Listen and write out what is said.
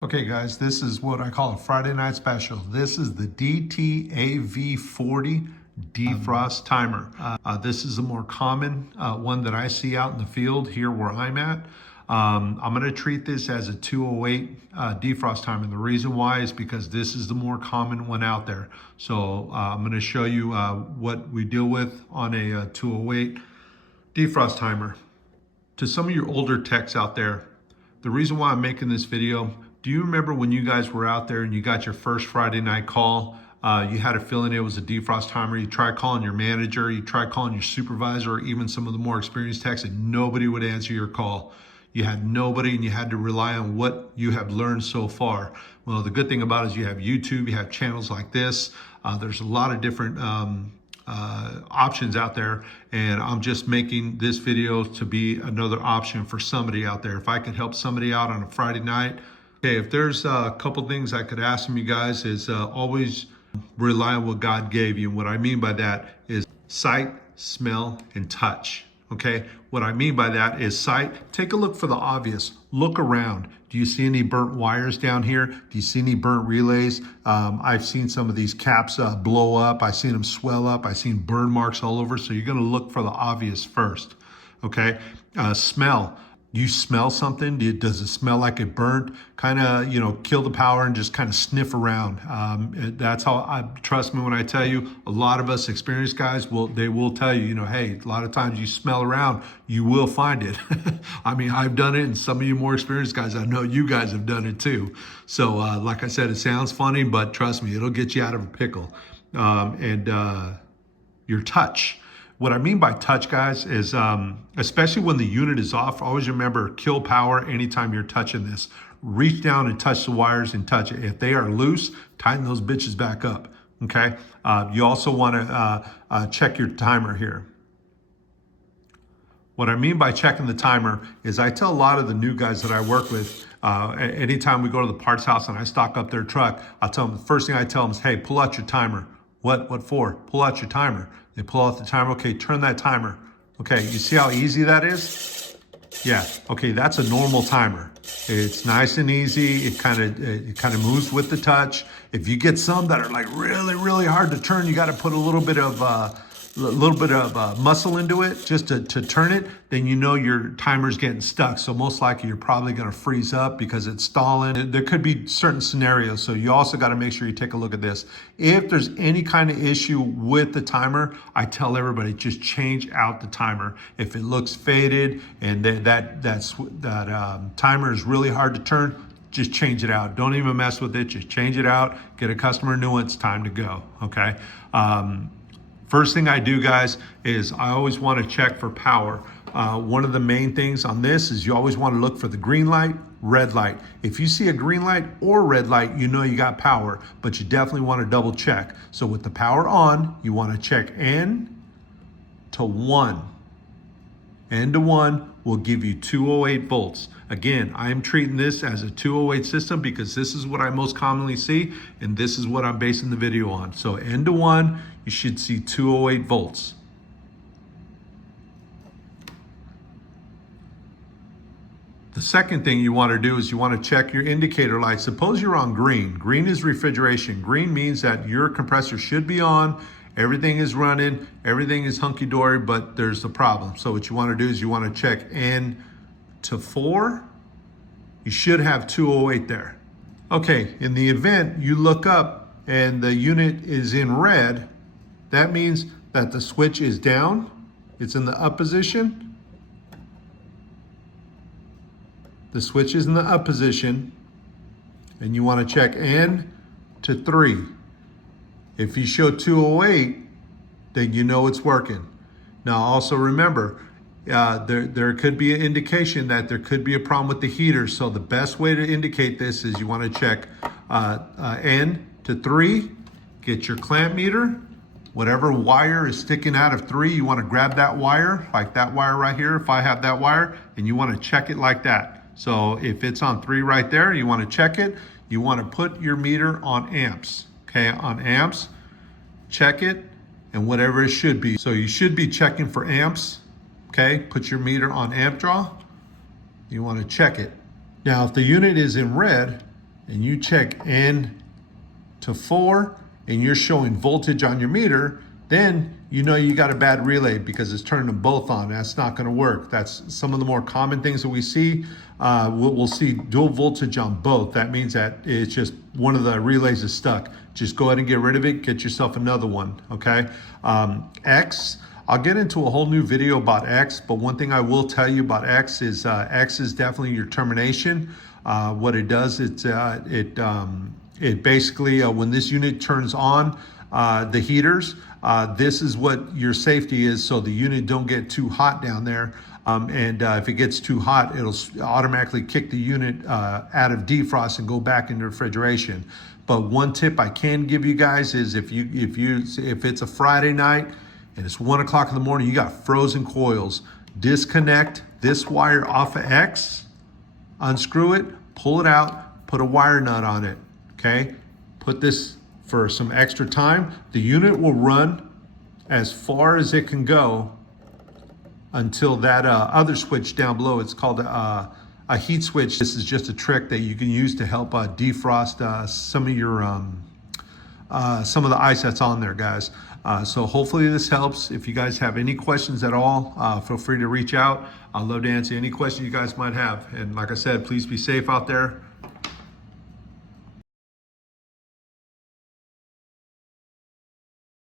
Okay guys, this is what I call a Friday night special. This is the DTAV40 defrost timer. This is a more common one that I see out in the field here where I'm at. I'm going to treat this as a 208 defrost timer. And the reason why is because this is the more common one out there. So I'm going to show you what we deal with on a 208 defrost timer. To some of your older techs out there, the reason why I'm making this video, do you remember when you guys were out there and you got your first Friday night call? You had a feeling it was a defrost timer. You tried calling your manager, you tried calling your supervisor, or even some of the more experienced techs, and nobody would answer your call. You had nobody and you had to rely on what you have learned so far. Well, the good thing about it is you have YouTube, you have channels like this. There's a lot of different options out there, and I'm just making this video to be another option for somebody out there. If I could help somebody out on a Friday night. Okay, if there's a couple things I could ask from you guys is always rely on what God gave you. And what I mean by that is sight, smell, and touch. Okay, what I mean by that is sight. Take a look for the obvious. Look around. Do you see any burnt wires down here? Do you see any burnt relays? I've seen some of these caps blow up. I've seen them swell up. I've seen burn marks all over. So you're going to look for the obvious first. Okay, smell. You smell something? Does it smell like it burnt? Kind of, kill the power and just kind of sniff around. That's how trust me when I tell you, a lot of us experienced guys they will tell you, hey, a lot of times you smell around, you will find it. I mean, I've done it, and some of you more experienced guys, I know you guys have done it too. So like I said, it sounds funny, but trust me, it'll get you out of a pickle. Your touch. What I mean by touch, guys, is especially when the unit is off, always remember kill power anytime you're touching this. Reach down and touch the wires and touch it. If they are loose, tighten those bitches back up, okay? You also want to check your timer here. What I mean by checking the timer is I tell a lot of the new guys that I work with, anytime we go to the parts house and I stock up their truck, I'll tell them, the first thing I tell them is, hey, pull out your timer. What for? Pull out your timer. They pull out the timer. Okay, turn that timer. Okay, you see how easy that is? Yeah, okay, that's a normal timer. It's nice and easy. It kind of moves with the touch. If you get some that are like really, really hard to turn, you got to put a little bit of muscle into it just to turn it, then your timer's getting stuck. So most likely you're probably going to freeze up because it's stalling. There could be certain scenarios. So you also got to make sure you take a look at this. If there's any kind of issue with the timer, I tell everybody just change out the timer. If it looks faded and that timer is really hard to turn, just change it out. Don't even mess with it. Just change it out. Get a customer new one. It's time to go. Okay. First thing I do, guys, is I always want to check for power. One of the main things on this is you always want to look for the green light, red light. If you see a green light or red light, you know you got power, but you definitely want to double check. So with the power on, you want to check N to 1. N to 1 will give you 208 volts. Again, I'm treating this as a 208 system because this is what I most commonly see, and this is what I'm basing the video on. So N to 1, you should see 208 volts. The second thing you want to do is you want to check your indicator light. Suppose you're on green. Green is refrigeration. Green means that your compressor should be on. Everything is running, everything is hunky-dory, but there's a problem. So what you want to do is you want to check N to 4. You should have 208 there. Okay, in the event you look up and the unit is in red, that means that the switch is down. It's in the up position. The switch is in the up position, and you want to check N to 3. If you show 208, then you know it's working. Now also remember, there could be an indication that there could be a problem with the heater. So the best way to indicate this is you want to check N to 3, get your clamp meter. Whatever wire is sticking out of 3, you want to grab that wire, like that wire right here, if I have that wire, and you want to check it like that. So if it's on 3 right there, you want to check it. You want to put your meter on amps. Okay, on amps, check it, and whatever it should be. So you should be checking for amps. Okay, put your meter on amp draw. You want to check it. Now, if the unit is in red, and you check N to 4 and you're showing voltage on your meter, then you know you got a bad relay because it's turning them both on. That's not going to work. That's some of the more common things that we see. We'll see dual voltage on both. That means that it's just one of the relays is stuck. Just go ahead and get rid of it. Get yourself another one, okay? X, I'll get into a whole new video about X, but one thing I will tell you about X is definitely your termination. What it does, it basically, when this unit turns on the heaters, this is what your safety is, so the unit don't get too hot down there. If it gets too hot, it'll automatically kick the unit out of defrost and go back into refrigeration. But one tip I can give you guys is if it's a Friday night and it's 1 o'clock in the morning, you got frozen coils, disconnect this wire off of X, unscrew it, pull it out, put a wire nut on it, okay? Put this for some extra time. The unit will run as far as it can go until that other switch down below, it's called a heat switch. This is just a trick that you can use to help defrost some of your some of the ice that's on there, guys. So hopefully this helps. If you guys have any questions at all, feel free to reach out. I'd love to answer any question you guys might have. And like I said, please be safe out there.